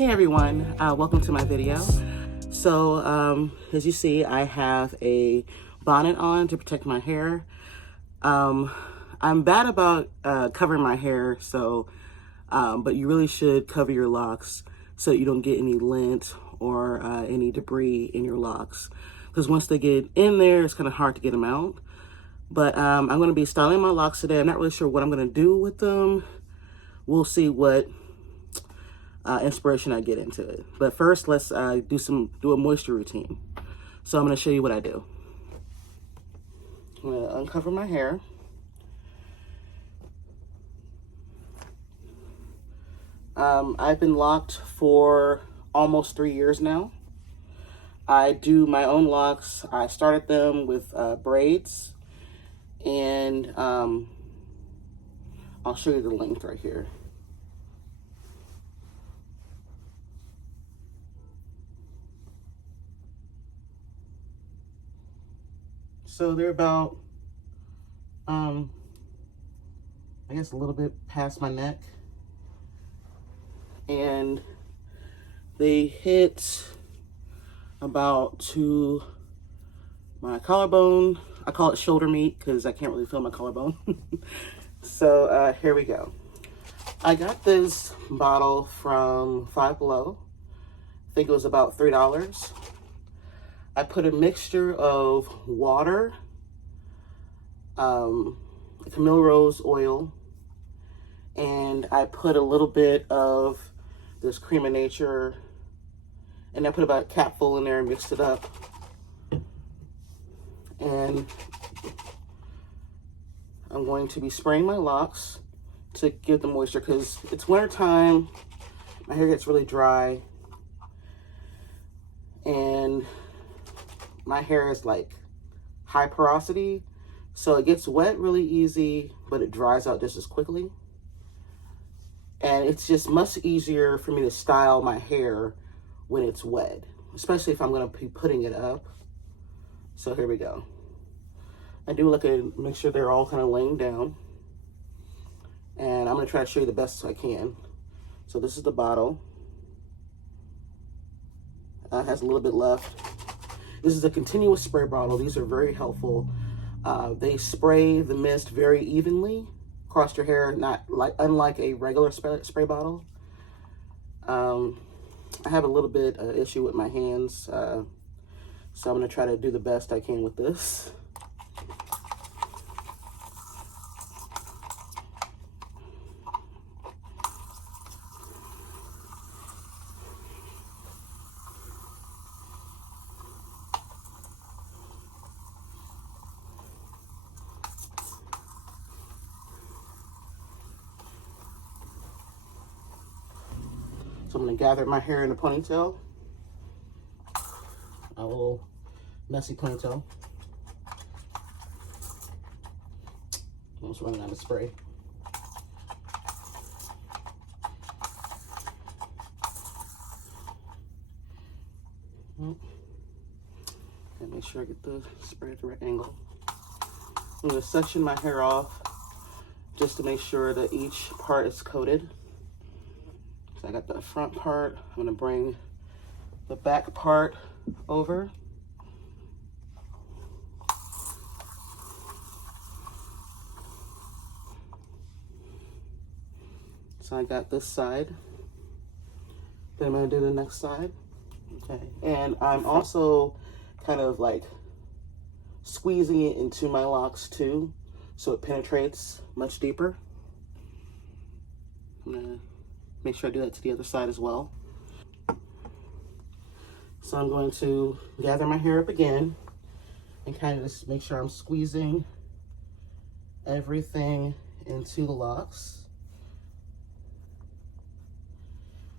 Hey everyone, welcome to my video. So as you see, I have a bonnet on to protect my hair. I'm bad about covering my hair, but you really should cover your locks so you don't get any lint or any debris in your locks. Because once they get in there, it's kind of hard to get them out. But I'm going to be styling my locks today. I'm not really sure what I'm going to do with them. We'll see what inspiration I get into it. But first, let's do a moisture routine. So I'm going to show you what I do. I'm going to uncover my hair. I've been locked for almost 3 years now. I do my own locks. I started them with braids, and I'll show you the length right here. So they're about, I guess a little bit past my neck. And they hit about to my collarbone. I call it shoulder meat because I can't really feel my collarbone. So here we go. I got this bottle from Five Below. I think it was about $3. I put a mixture of water, Camille Rose oil, and I put a little bit of this Cream of Nature, and I put about a capful in there and mixed it up. And I'm going to be spraying my locks to give them moisture because it's winter time. My hair gets really dry, and my hair is like high porosity, so it gets wet really easy, but it dries out just as quickly. And it's just much easier for me to style my hair when it's wet, especially if I'm going to be putting it up. So here we go. I do make sure they're all kind of laying down. And I'm going to try to show you the best I can. So this is the bottle. It has a little bit left. This is a continuous spray bottle. These are very helpful. They spray the mist very evenly across your hair, unlike a regular spray bottle. I have a little bit issue with my hands, so I'm going to try to do the best I can with this. So I'm going to gather my hair in a ponytail, a little messy ponytail. Almost running out of spray. And make sure I get the spray at the right angle. I'm going to section my hair off just to make sure that each part is coated. So I got the front part. I'm going to bring the back part over. So I got this side. Then I'm going to do the next side. Okay. And I'm also kind of like squeezing it into my locks too, so it penetrates much deeper. I'm going to make sure I do that to the other side as well. So I'm going to gather my hair up again and kind of just make sure I'm squeezing everything into the locks.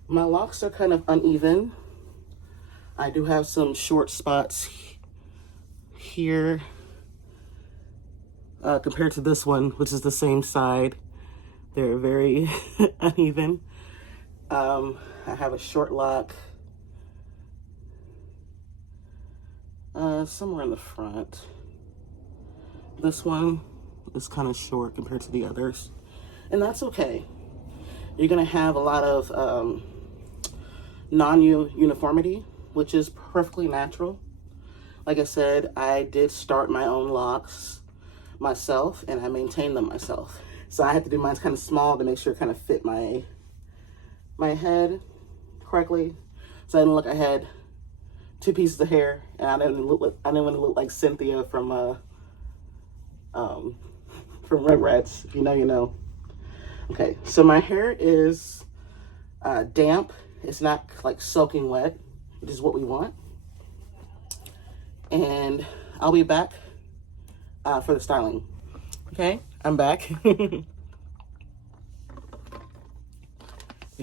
My locks are kind of uneven. I do have some short spots here compared to this one, which is the same side. They're very uneven. I have a short lock somewhere in the front. This one is kind of short compared to the others, and that's okay. You're gonna have a lot of non-uniformity, which is perfectly natural. Like I said, I did start my own locks myself, and I maintain them myself. So I had to do mine kind of small to make sure it kind of fit my head correctly. So I didn't look, I had two pieces of hair, and I didn't want to look like Cynthia from Rugrats. If you know, you know. Okay, so my hair is damp. It's not like soaking wet, which is what we want. And I'll be back for the styling. Okay, I'm back. Need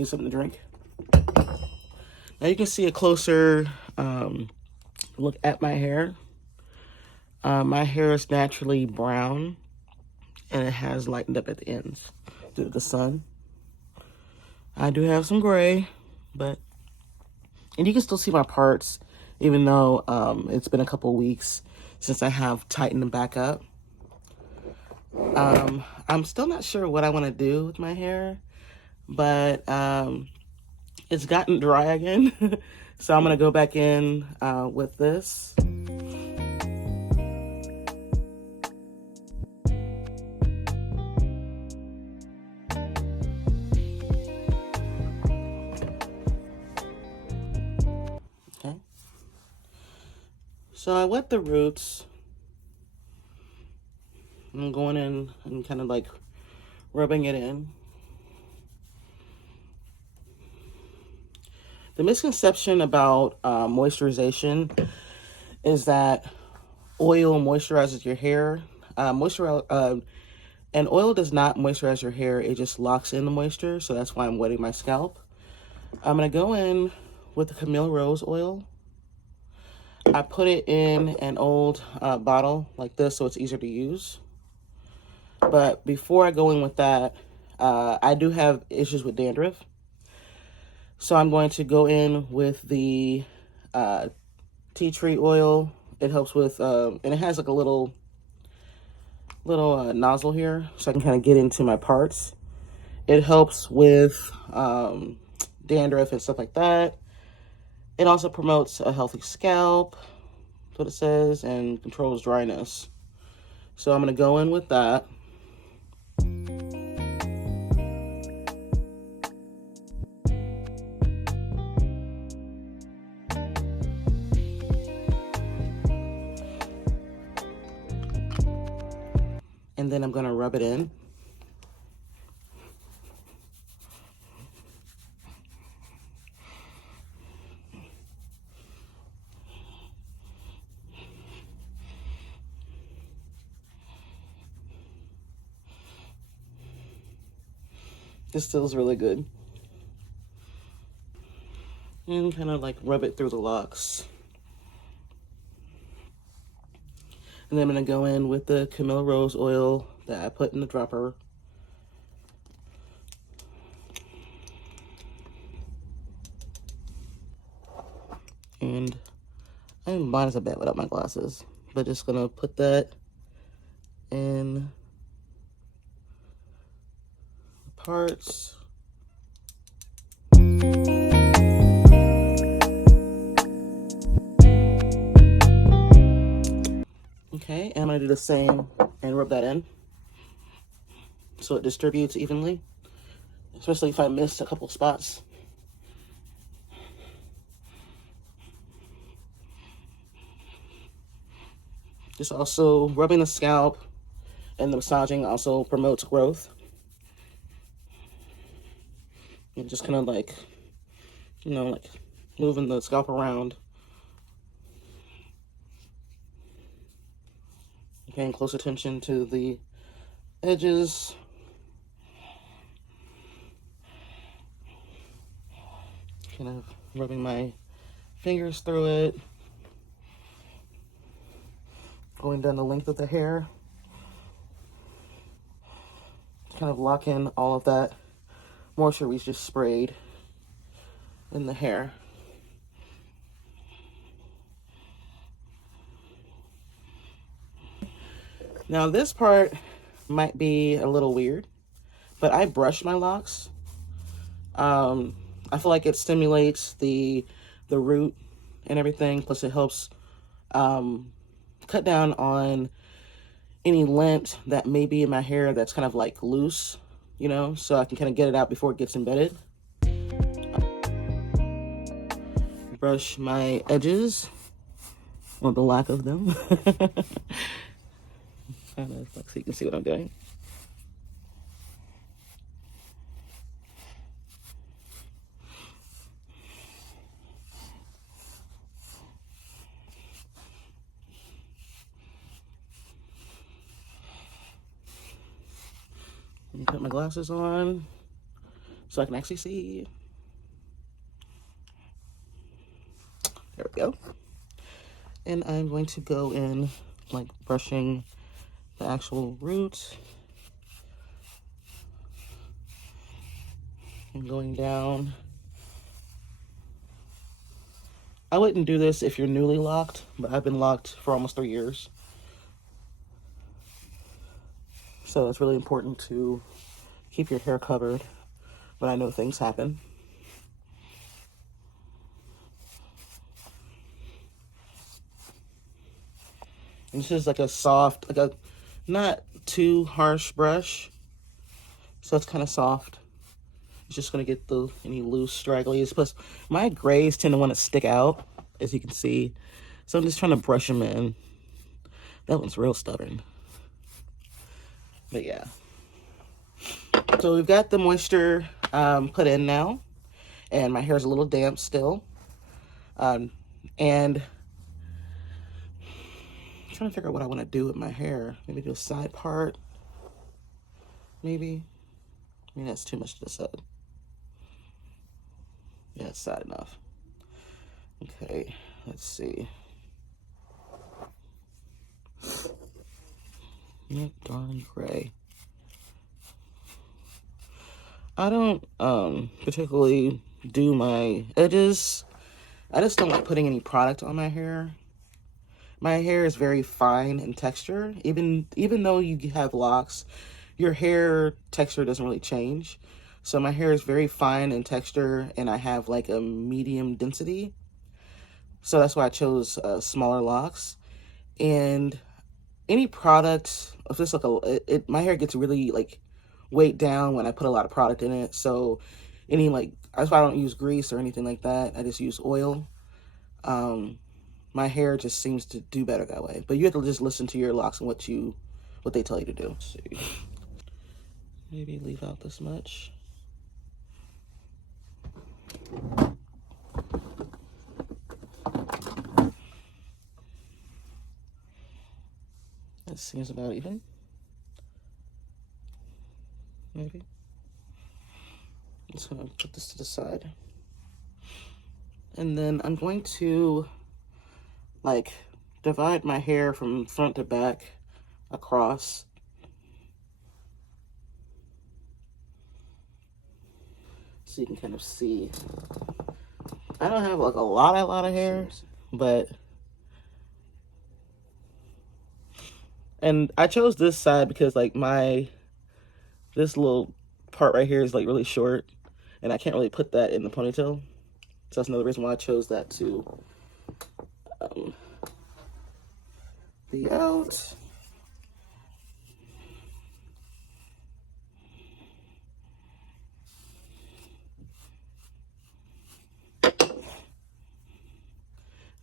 something to drink. Now you can see a closer look at my hair. My hair is naturally brown, and it has lightened up at the ends due to the sun. I do have some gray, and you can still see my parts, even though it's been a couple weeks since I have tightened them back up. I'm still not sure what I want to do with my hair, but it's gotten dry again. So I'm going to go back in with this. Okay. So I wet the roots. I'm going in and kind of like rubbing it in. The misconception about moisturization is that oil moisturizes your hair. And oil does not moisturize your hair. It just locks in the moisture. So that's why I'm wetting my scalp. I'm going to go in with the Camille Rose oil. I put it in an old bottle like this so it's easier to use. But before I go in with that, I do have issues with dandruff. So I'm going to go in with the tea tree oil. It helps with, and it has like a little nozzle here, so I can kind of get into my parts. It helps with dandruff and stuff like that. It also promotes a healthy scalp, that's what it says, and controls dryness. So I'm going to go in with that. And then I'm going to rub it in. This feels really good. And kind of like rub it through the locks. And then I'm going to go in with the Camille Rose oil that I put in the dropper. And I'm blind as a bat without my glasses. But just going to put that in the parts. Okay, and I'm going to do the same and rub that in so it distributes evenly, especially if I missed a couple spots. Just also rubbing the scalp and the massaging also promotes growth. And just kind of like, you know, like moving the scalp around. Paying close attention to the edges. Kind of rubbing my fingers through it. Going down the length of the hair. Kind of lock in all of that moisture we just sprayed in the hair. Now this part might be a little weird, but I brush my locks. I I feel like it stimulates the root and everything. Plus it helps cut down on any lint that may be in my hair that's kind of like loose, you know, so I can kind of get it out before it gets embedded. Brush my edges, or the lack of them. Kind of like so you can see what I'm doing. Let me put my glasses on so I can actually see. There we go. And I'm going to go in like brushing the actual roots and going down. I wouldn't do this if you're newly locked, but I've been locked for almost 3 years. So it's really important to keep your hair covered, but I know things happen. And this is like a soft, like a not too harsh brush. So it's kind of soft. It's just gonna get any loose stragglies. Plus, my grays tend to want to stick out, as you can see. So I'm just trying to brush them in. That one's real stubborn. But yeah. So we've got the moisture put in now, and my hair is a little damp still. And I'm trying to figure out what I want to do with my hair. Maybe do a side part. Maybe. I mean, that's too much to the side. Yeah, it's side enough. Okay, let's see. That darn gray. I don't particularly do my edges. I just don't like putting any product on my hair. My hair is very fine in texture. Even though you have locks, your hair texture doesn't really change. So my hair is very fine in texture, and I have like a medium density. So that's why I chose smaller locks. And any product, if this like my hair gets really like weighed down when I put a lot of product in it. So that's why I don't use grease or anything like that. I just use oil. My hair just seems to do better that way. But you have to just listen to your locks and what they tell you to do. Let's see. Maybe leave out this much. That seems about even. Maybe. I'm just gonna put this to the side. And then I'm going to like divide my hair from front to back across. So you can kind of see. I don't have like a lot of hair, and I chose this side because like this little part right here is like really short, and I can't really put that in the ponytail. So that's another reason why I chose that to be out.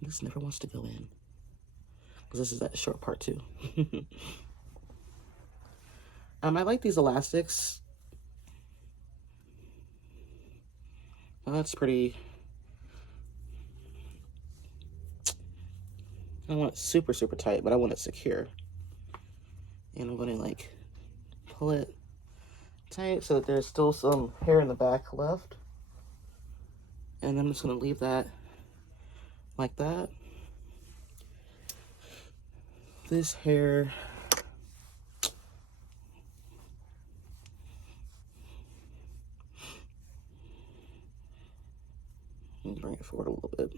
This never wants to go in, because this is that short part too. I like these elastics. Well, that's pretty. I don't want it super tight, but I want it secure. And I'm going to like pull it tight so that there's still some hair in the back left. And I'm just going to leave that like that. This hair, let me bring it forward a little bit.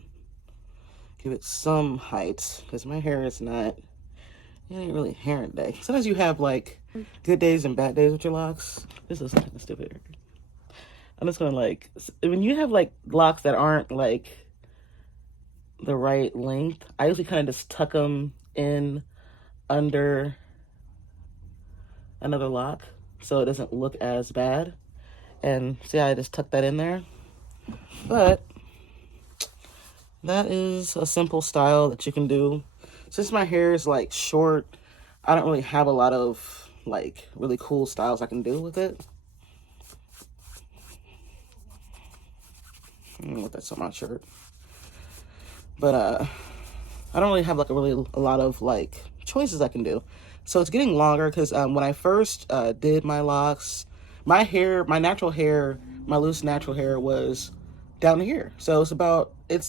Give it some height, because my hair is not, it ain't really hair in day. Sometimes you have like good days and bad days with your locks. This is kind of stupid. I'm just gonna like, when you have like locks that aren't like the right length, I usually kind of just tuck them in under another lock so it doesn't look as bad. And see how I just tucked that in there? But that is a simple style that you can do. Since my hair is like short, I don't really have a lot of like really cool styles I can do with it. I don't know what that's on my shirt. But I don't really have like a lot of like choices I can do. So it's getting longer because when I first did my locks, my hair, my natural hair, my loose natural hair was down here. So it's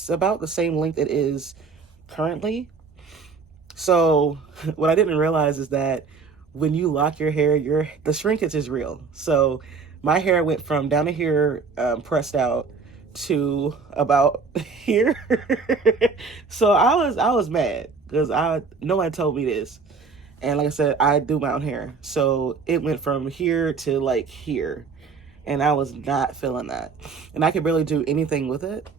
about the same length it is currently. So what I didn't realize is that when you lock your hair, the shrinkage is real. So my hair went from down to here, pressed out, to about here. So I was mad because nobody told me this. And like I said, I do my own hair. So it went from here to like here. And I was not feeling that. And I could barely do anything with it.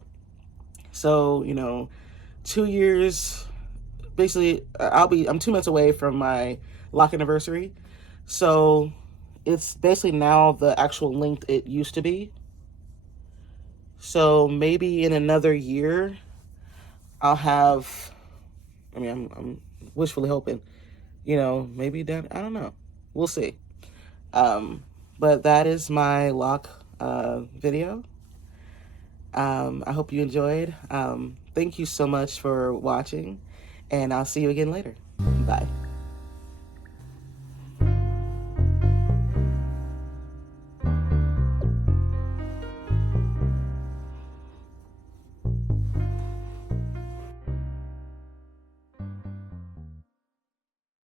So, 2 years, basically, I'm 2 months away from my lock anniversary. So it's basically now the actual length it used to be. So maybe in another year, I'll have, I'm wishfully hoping, maybe down, I don't know. We'll see. But that is my lock video. I hope you enjoyed. Thank you so much for watching, and I'll see you again later. Bye.